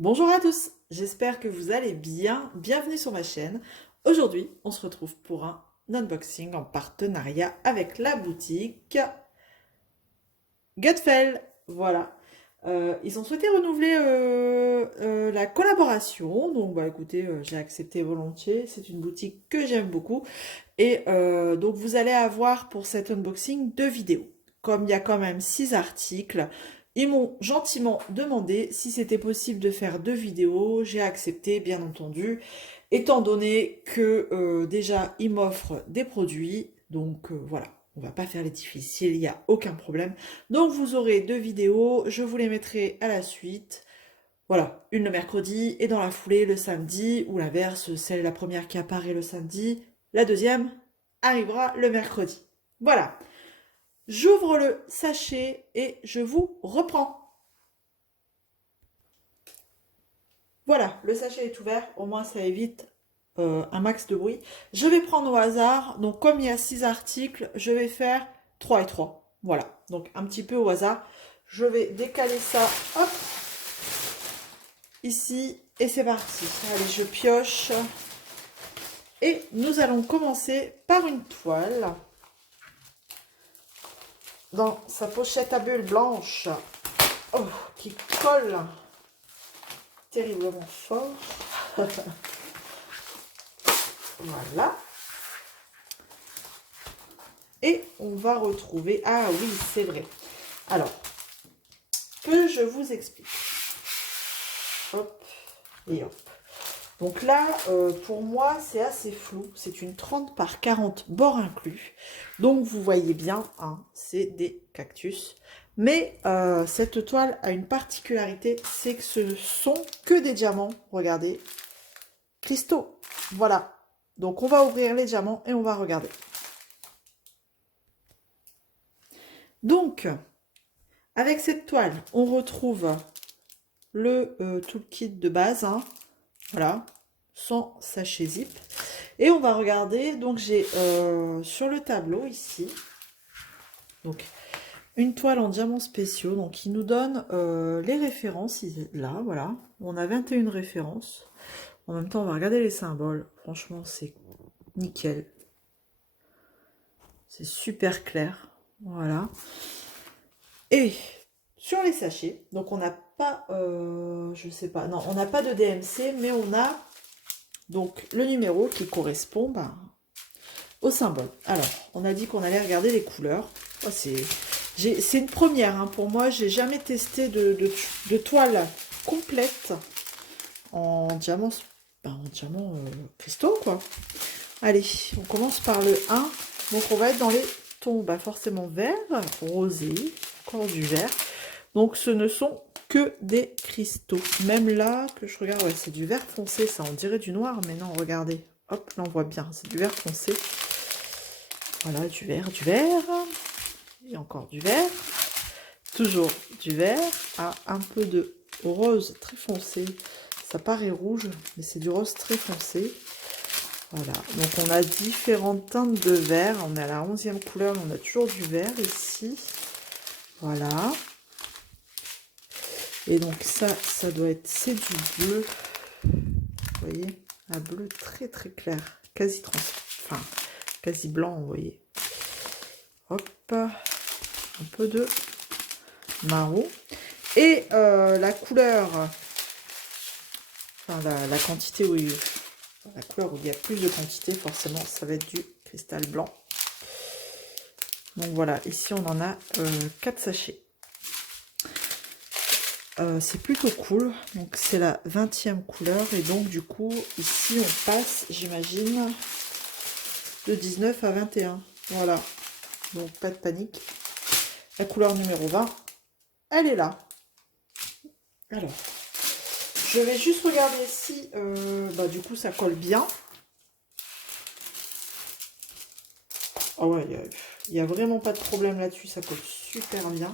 Bonjour à tous, j'espère que vous allez bien. Bienvenue sur ma chaîne. Aujourd'hui, on se retrouve pour un unboxing en partenariat avec la boutique Gutfeld. Voilà. Ils ont souhaité renouveler la collaboration. Donc, bah écoutez, j'ai accepté volontiers. C'est une boutique que j'aime beaucoup. Et donc, vous allez avoir pour cet unboxing 2 vidéos. Comme il y a quand même 6 articles, ils m'ont gentiment demandé si c'était possible de faire 2 vidéos. J'ai accepté, bien entendu, étant donné que déjà, ils m'offrent des produits. Donc, voilà. On va pas faire les difficiles, il n'y a aucun problème. Donc vous aurez 2 vidéos, je vous les mettrai à la suite. Voilà, une le mercredi et dans la foulée le samedi, ou l'inverse, celle la première qui apparaît le samedi, la deuxième arrivera le mercredi. Voilà, j'ouvre le sachet et je vous reprends. Voilà, le sachet est ouvert, au moins ça évite un max de bruit. Je vais prendre au hasard, donc comme il y a 6 articles, je vais faire 3 et 3. Voilà, donc un petit peu au hasard. Je vais décaler ça, hop, ici, et c'est parti. Allez, je pioche. Et nous allons commencer par une toile. Dans sa pochette à bulles blanche, oh, qui colle terriblement fort. Voilà. Et on va retrouver... Ah oui, c'est vrai. Alors, que je vous explique. Hop, et hop. Donc là, pour moi, c'est assez flou. C'est une 30 par 40, bord inclus. Donc, vous voyez bien, hein, c'est des cactus. Mais cette toile a une particularité, c'est que ce ne sont que des diamants. Regardez, cristaux. Voilà. Donc, on va ouvrir les diamants et on va regarder. Donc, avec cette toile, on retrouve le toolkit de base, hein, voilà, sans sachet zip. Et on va regarder, donc j'ai sur le tableau ici, donc une toile en diamants spéciaux, donc il nous donne les références, là, voilà, on a 21 références. En même temps, on va regarder les symboles, franchement, c'est nickel. C'est super clair, voilà. Et sur les sachets, donc on n'a pas, je sais pas, non, on n'a pas de DMC, mais on a donc le numéro qui correspond au symbole. Alors, on a dit qu'on allait regarder les couleurs. Oh, c'est une première, hein, pour moi, j'ai jamais testé de toile complète en diamant, cristaux, quoi. Allez, on commence par le 1. Donc, on va être dans les tons forcément vert, rosé, encore du vert. Donc, ce ne sont que des cristaux. Même là, que je regarde, ouais, c'est du vert foncé, ça, on dirait du noir, mais non, regardez. Hop, là, on voit bien, c'est du vert foncé. Voilà, du vert, et encore du vert. Toujours du vert. Ah, un peu de rose très foncé. Ça paraît rouge, mais c'est du rose très foncé. Voilà, donc on a différentes teintes de vert. On est à la 11e couleur, mais on a toujours du vert ici. Voilà. Et donc ça doit être, c'est du bleu. Vous voyez, un bleu très très clair, quasi enfin quasi blanc, vous voyez. Hop, un peu de marron. Et la couleur, enfin la quantité, oui, la couleur où il y a plus de quantité, forcément, ça va être du cristal blanc. Donc voilà, ici on en a 4 sachets. C'est plutôt cool, donc c'est la 20e couleur, et donc du coup, ici on passe, j'imagine, de 19 à 21. Voilà, donc pas de panique. La couleur numéro 20, elle est là. Alors, je vais juste regarder si, du coup, ça colle bien. Ah ouais, il n'y a vraiment pas de problème là-dessus, ça colle super bien.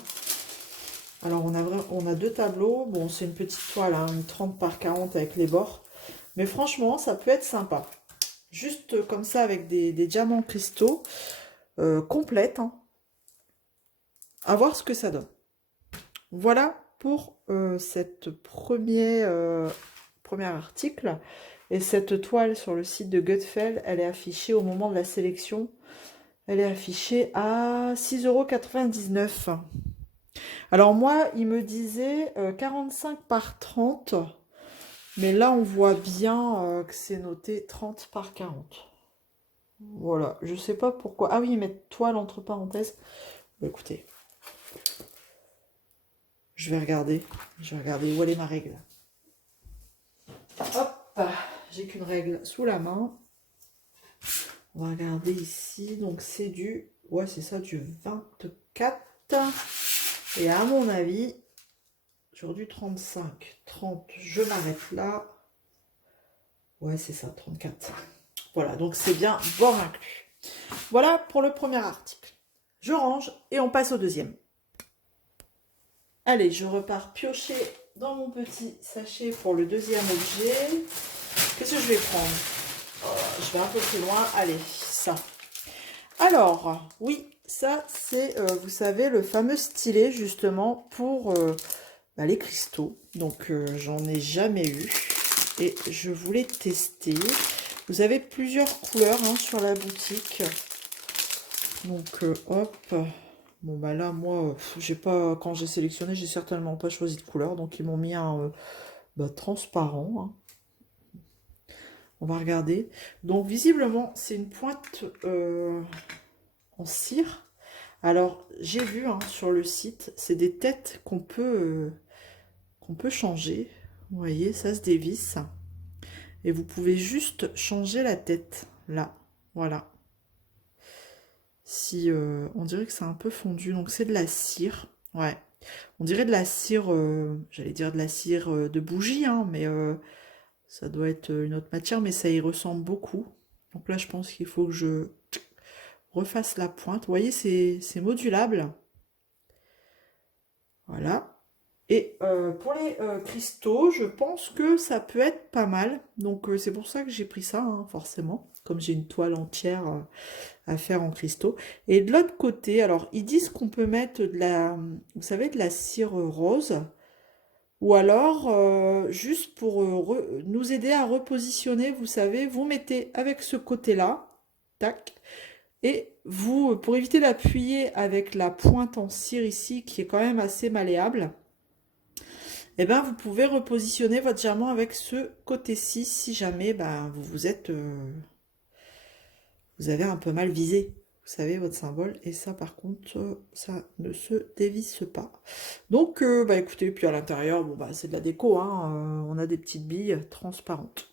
Alors, on a 2 tableaux. Bon, c'est une petite toile, hein, une 30 par 40 avec les bords. Mais franchement, ça peut être sympa. Juste comme ça, avec des diamants cristaux complètes. Hein. À voir ce que ça donne. Voilà pour cette premier article. Et cette toile sur le site de Gutfeld, elle est affichée au moment de la sélection. Elle est affichée à 6,99 €. Alors moi, il me disait 45 par 30. Mais là, on voit bien que c'est noté 30 par 40. Voilà, je sais pas pourquoi. Ah oui, ils mettent toile entre parenthèses. Bah, écoutez, je vais regarder. Où elle est ma règle. Hop, j'ai qu'une règle sous la main. On va regarder ici. Donc c'est du... Ouais, c'est ça, du 24. Et à mon avis, sur du 35, 30, je m'arrête là. Ouais, c'est ça, 34. Voilà, donc c'est bien bord inclus. Voilà pour le premier article. Je range et on passe au deuxième. Allez, je repars piocher dans mon petit sachet pour le deuxième objet. Qu'est-ce que je vais prendre? Je vais un peu plus loin. Allez, ça. Alors, oui, ça c'est, vous savez, le fameux stylet justement pour les cristaux. Donc, j'en ai jamais eu et je voulais tester. Vous avez plusieurs couleurs sur la boutique. Donc, hop. Bon, bah là, moi, j'ai pas, quand j'ai sélectionné, j'ai certainement pas choisi de couleur. Donc, ils m'ont mis un transparent. On va regarder. Donc, visiblement, c'est une pointe en cire. Alors, j'ai vu sur le site, c'est des têtes qu'on peut changer. Vous voyez, ça se dévisse. Et vous pouvez juste changer la tête, là. Voilà. Si on dirait que c'est un peu fondu, donc c'est de la cire. Ouais. On dirait de la cire, j'allais dire de la cire de bougie, mais ça doit être une autre matière, mais ça y ressemble beaucoup. Donc là, je pense qu'il faut que je refasse la pointe. Vous voyez, c'est modulable. Voilà. Et pour les cristaux, je pense que ça peut être pas mal. Donc c'est pour ça que j'ai pris ça, forcément. Comme j'ai une toile entière à faire en cristaux. Et de l'autre côté, alors ils disent qu'on peut mettre de la, vous savez, de la cire rose. Ou alors, juste pour nous aider à repositionner, vous savez, vous mettez avec ce côté-là, tac, et vous, pour éviter d'appuyer avec la pointe en cire ici, qui est quand même assez malléable, eh ben, vous pouvez repositionner votre diamant avec ce côté-ci, si jamais vous avez un peu mal visé. Vous savez, votre symbole. Et ça, par contre, ça ne se dévisse pas. Donc, écoutez, puis à l'intérieur, c'est de la déco. On a des petites billes transparentes.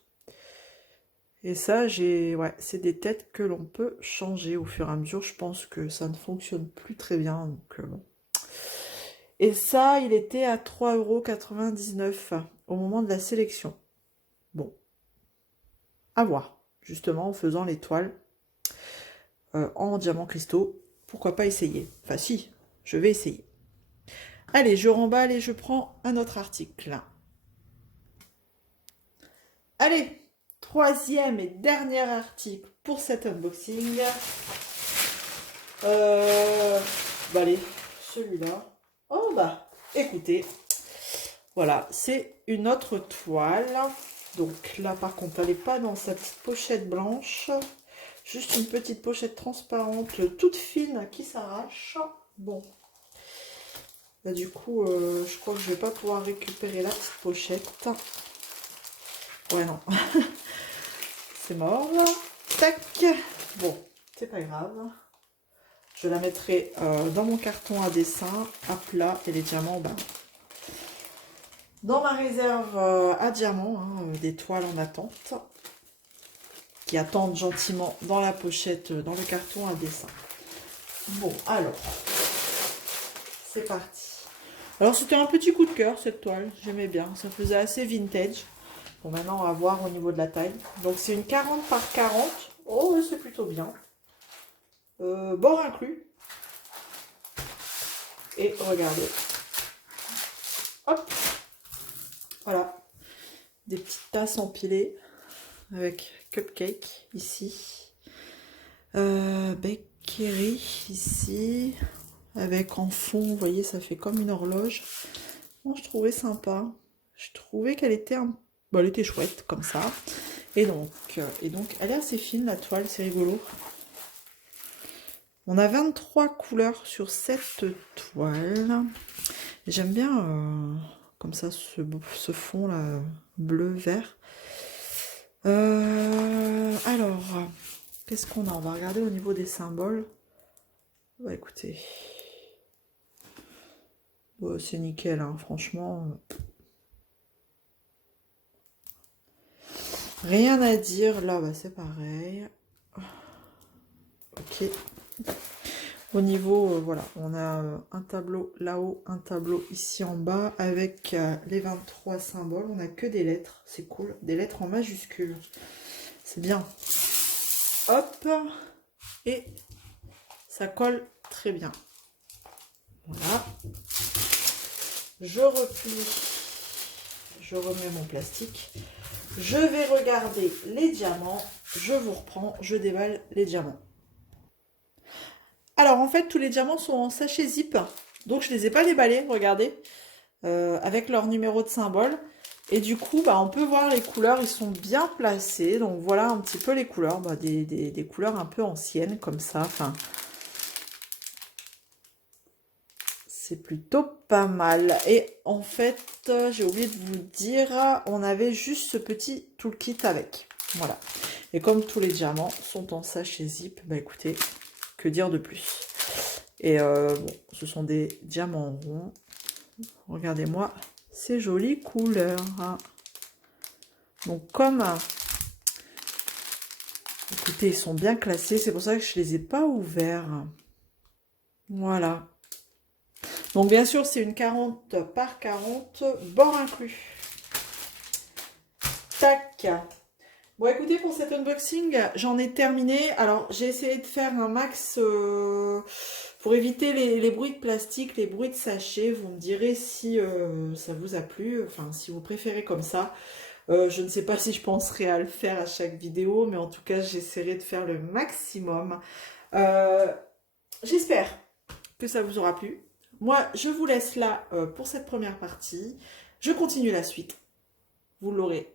Et ça, c'est des têtes que l'on peut changer au fur et à mesure. Je pense que ça ne fonctionne plus très bien. Donc, bon. Et ça, il était à 3,99 € au moment de la sélection. Bon. À voir. Justement, en faisant l'étoile en diamants cristaux. Pourquoi pas essayer? Enfin, si, je vais essayer. Allez, je remballe et je prends un autre article. Allez, troisième et dernier article pour cet unboxing. Allez, celui-là. Oh écoutez, voilà, c'est une autre toile. Donc là, par contre, elle n'est pas dans sa petite pochette blanche. Juste une petite pochette transparente, toute fine, qui s'arrache. Bon. Là, du coup, je crois que je vais pas pouvoir récupérer la petite pochette. Ouais, non. C'est mort. Tac. Bon, c'est pas grave. Je la mettrai dans mon carton à dessin, à plat, et les diamants, dans ma réserve à diamants, des toiles en attente, qui attendent gentiment dans la pochette, dans le carton à dessin. Bon, alors, c'est parti. Alors, c'était un petit coup de cœur, cette toile. J'aimais bien. Ça faisait assez vintage. Bon, maintenant, on va voir au niveau de la taille. Donc, c'est une 40 par 40. Oh, c'est plutôt bien. Bord inclus. Et regardez. Hop. Voilà. Des petites tasses empilées. Avec cupcake, ici. Bakery, ici. Avec en fond, vous voyez, ça fait comme une horloge. franchement, je trouvais sympa. Je trouvais qu'elle était bon, elle était chouette, comme ça. Et donc, elle est assez fine, la toile, c'est rigolo. On a 23 couleurs sur cette toile. J'aime bien, comme ça, ce fond, là, bleu-vert. Alors, qu'est-ce qu'on a? On va regarder au niveau des symboles. Bah, écoutez. Bon, c'est nickel, hein, franchement. Rien à dire. Là, bah, c'est pareil. Ok. Au niveau, voilà, on a un tableau là-haut, un tableau ici en bas, avec les 23 symboles. On n'a que des lettres, c'est cool. Des lettres en majuscules. C'est bien. Hop. Et ça colle très bien. Voilà. Je replie. Je remets mon plastique. Je vais regarder les diamants. Je vous reprends. Je déballe les diamants. Alors, en fait, tous les diamants sont en sachet zip. Donc, je ne les ai pas déballés, regardez. Avec leur numéro de symbole. Et du coup, bah, on peut voir les couleurs. Ils sont bien placés. Donc, voilà un petit peu les couleurs. Bah, des couleurs un peu anciennes, comme ça. Enfin, c'est plutôt pas mal. Et en fait, j'ai oublié de vous dire, on avait juste ce petit toolkit avec. Voilà. Et comme tous les diamants sont en sachet zip, bah écoutez, que dire de plus? Et bon, ce sont des diamants ronds. Regardez-moi ces jolies couleurs. Donc comme, écoutez, ils sont bien classés, c'est pour ça que je ne les ai pas ouverts. Voilà. Donc bien sûr, c'est une 40 par 40, bord inclus. Tac. Bon, écoutez, pour cet unboxing, j'en ai terminé. Alors, j'ai essayé de faire un max pour éviter les bruits de plastique, les bruits de sachet. Vous me direz si ça vous a plu, enfin, si vous préférez comme ça. Je ne sais pas si je penserai à le faire à chaque vidéo, mais en tout cas, j'essaierai de faire le maximum. J'espère que ça vous aura plu. Moi, je vous laisse là pour cette première partie. Je continue la suite. Vous l'aurez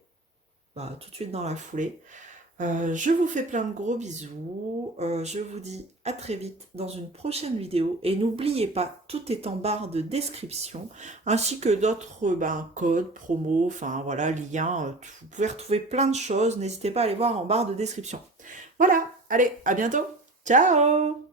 tout de suite dans la foulée. Je vous fais plein de gros bisous. Je vous dis à très vite dans une prochaine vidéo. Et n'oubliez pas, tout est en barre de description, ainsi que d'autres codes, promos, enfin voilà, liens. Vous pouvez retrouver plein de choses. N'hésitez pas à aller voir en barre de description. Voilà, allez, à bientôt. Ciao!